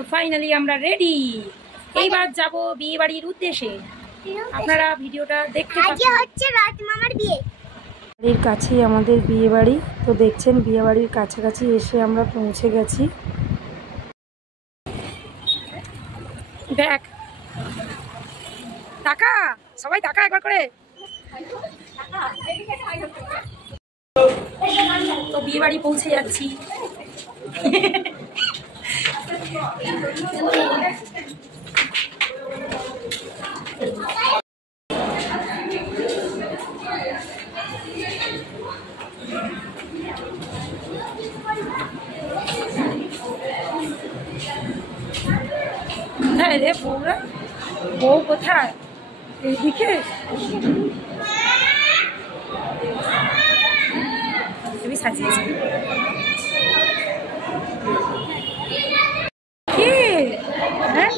তো ফাইনালি আমরা রেডি, এইবার যাব বিয়ে বাড়ির উদ্দেশ্যে। আপনারা ভিডিওটা দেখতে পাচ্ছেন। হচ্ছে রাত মামার বিয়ে, বাড়ির কাছেই আমাদের বিয়ে বাড়ি। তো দেখছেন বিয়ে বাড়ির কাছাকাছি এসে আমরা পৌঁছে গেছি। দেখ টাকা, সবাই টাকা একবার করে। তো বিয়ে বাড়ি পৌঁছে যাচ্ছি। কোথায় রে বউরা? বউ কোথায়? এইদিকে তুমি সাজিয়েছি। কে? হ্যাঁ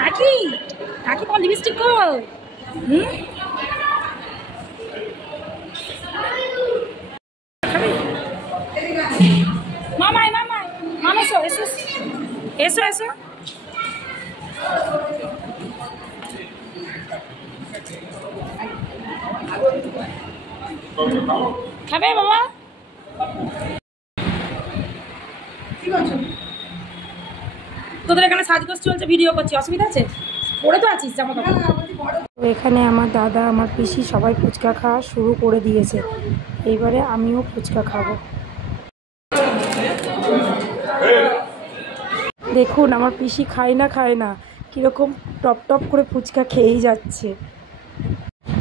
কাকি, কাকি তোমার লিপস্টিক কই? মামাই মামাই মামা, এসো এসো এসো এসো। খাবে বাবা? কি করছো? তোদের এখানে সাজগোজ চলছে, ভিডিও করছি, অসুবিধা আছে? পড়ে তো আছিস জামা কাপড়। তো এখানে আমার দাদা, আমার পিসি সবাই ফুচকা খাওয়া শুরু করে দিয়েছে। এইবারে আমিও ফুচকা খাবো। দেখুন আমার পিসি খায় না কীরকম টপ টপ করে ফুচকা খেয়েই যাচ্ছে।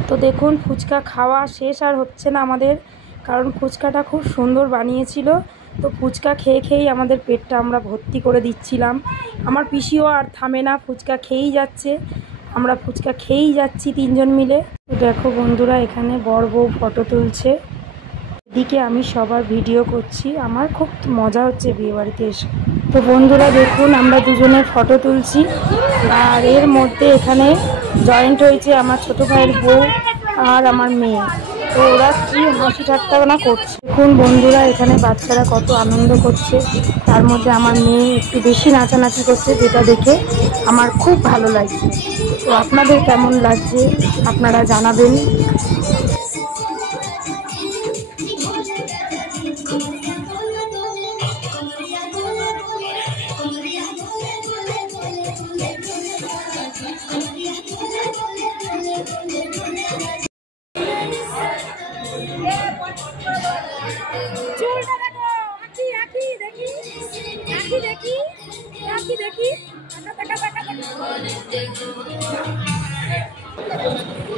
তো দেখুন ফুচকা খাওয়া শেষ আর হচ্ছে না আমাদের, কারণ ফুচকাটা খুব সুন্দর বানিয়েছিল। তো ফুচকা খেয়েই আমাদের পেটটা আমরা ভর্তি করে দিচ্ছিলাম। আমার পিসিও আর থামে না, ফুচকা খেয়েই যাচ্ছে, আমরা ফুচকা খেয়েই যাচ্ছি তিনজন মিলে। তো দেখো বন্ধুরা, এখানে বর বউ ফটো তুলছে, এদিকে আমি সবার ভিডিও করছি। আমার খুব মজা হচ্ছে বিয়েবাড়িতে এসে। তো বন্ধুরা দেখুন আমরা দুজনের ফটো তুলছি, আর এর মধ্যে এখানে জয়েন্ট হয়েছে আমার ছোটো ভাইয়ের বউ আর আমার মেয়ে। তো ওরা কি হাসি ঠাট্টা না করছে। দেখুন বন্ধুরা এখানে বাচ্চারা কত আনন্দ করছে, তার মধ্যে আমার মেয়ে একটু বেশি নাচানাচি করছে, যেটা দেখে আমার খুব ভালো লাগছে। তো আপনাদের কেমন লাগছে আপনারা জানাবেন।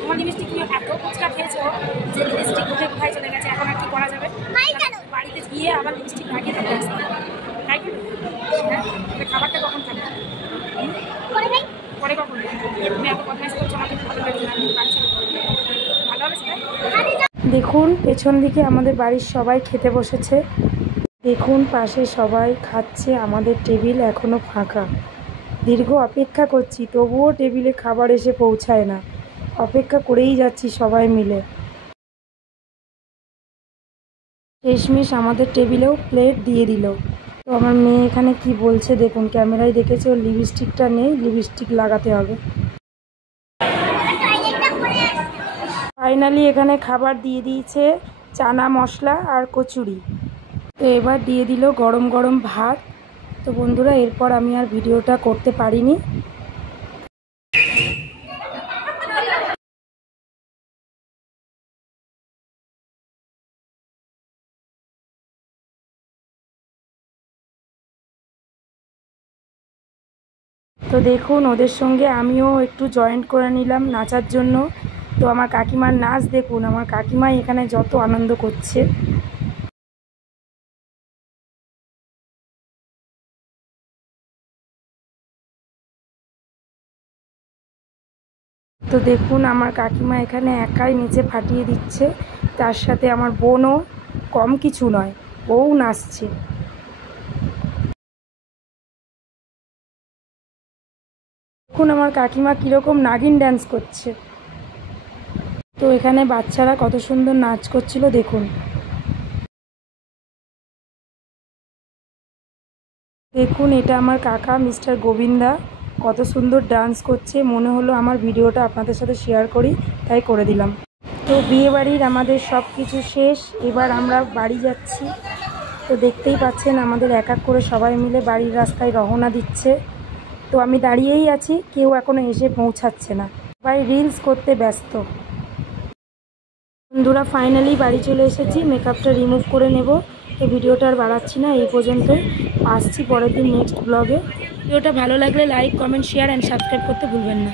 তোমার লিপস্টিক নিয়ে এত ফুচকা খেয়েছো যে লিপস্টিক উঠে কোথায় চলে গেছে, এখন আর কি করা যাবে? বাড়িতে গিয়ে আবার লিপস্টিক লাগিয়ে দেবো, তাই কি? হ্যাঁ, খাবারটা কখন খাবে? পরে কখন? তুমি এত বদমাইশ করছো, আমাকে ভালো লাগছে না, ভালো হবে সেটা। দেখুন পেছন দিকে আমাদের বাড়ির সবাই খেতে বসেছে। দেখুন পাশে সবাই খাচ্ছে, আমাদের টেবিল এখনো ফাঁকা। দীর্ঘ অপেক্ষা করছি, তবুও টেবিলে খাবার এসে পৌঁছায় না। অপেক্ষা করেই যাচ্ছি সবাই মিলে। শেষমেশ আমাদের টেবিলেও প্লেট দিয়ে দিল। তো আমার মেয়ে এখানে কি বলছে দেখুন, ক্যামেরায় দেখেছে ওর লিপস্টিকটা নেই, লিপস্টিক লাগাতে হবে। ফাইনালি এখানে খাবার দিয়ে দিয়েছে, চানা মশলা আর কচুরি। তো এবার দিয়ে দিল গরম গরম ভাত। তো বন্ধুরা এরপর আমি আর ভিডিওটা করতে পারিনি। তো দেখুন ওদের সঙ্গে আমিও একটু জয়েন করে নিলাম নাচার জন্য। তো আমার কাকিমার নাচ দেখুন, আমার কাকিমাই এখানে যত আনন্দ করছে। তো দেখুন আমার কাকিমা এখানে একাই নিচে ফাটিয়ে দিচ্ছে, তার সাথে আমার বোনও কম কিছু নয়, ও নাচছে। দেখুন আমার কাকিমা কীরকম নাগিন ড্যান্স করছে। তো এখানে বাচ্চারা কত সুন্দর নাচ করছিল দেখুন। দেখুন এটা আমার কাকা মিস্টার গোবিন্দা, কত সুন্দর ডান্স করছে। মনে হলো আমার ভিডিওটা আপনাদের সাথে শেয়ার করি, তাই করে দিলাম। তো বিয়েবাড়ির আমাদের সব কিছু শেষ, এবার আমরা বাড়ি যাচ্ছি। তো দেখতেই পাচ্ছেন আমাদের এক এক করে সবাই মিলে বাড়ির রাস্তায় রওনা দিচ্ছে। তো আমি দাঁড়িয়েই আছি, কেউ এখনও এসে পৌঁছাচ্ছে না, সবাই রিলস করতে ব্যস্ত। বন্ধুরা ফাইনালি বাড়ি চলে এসেছি, মেকআপটা রিমুভ করে নেব। তো ভিডিওটা আর বাড়াচ্ছি না, এই পর্যন্তই। আসছি পরের দিন নেক্সট ব্লগে। ভিডিওটা ভালো লাগলে like, comment, share and subscribe করতে ভুলবেন না।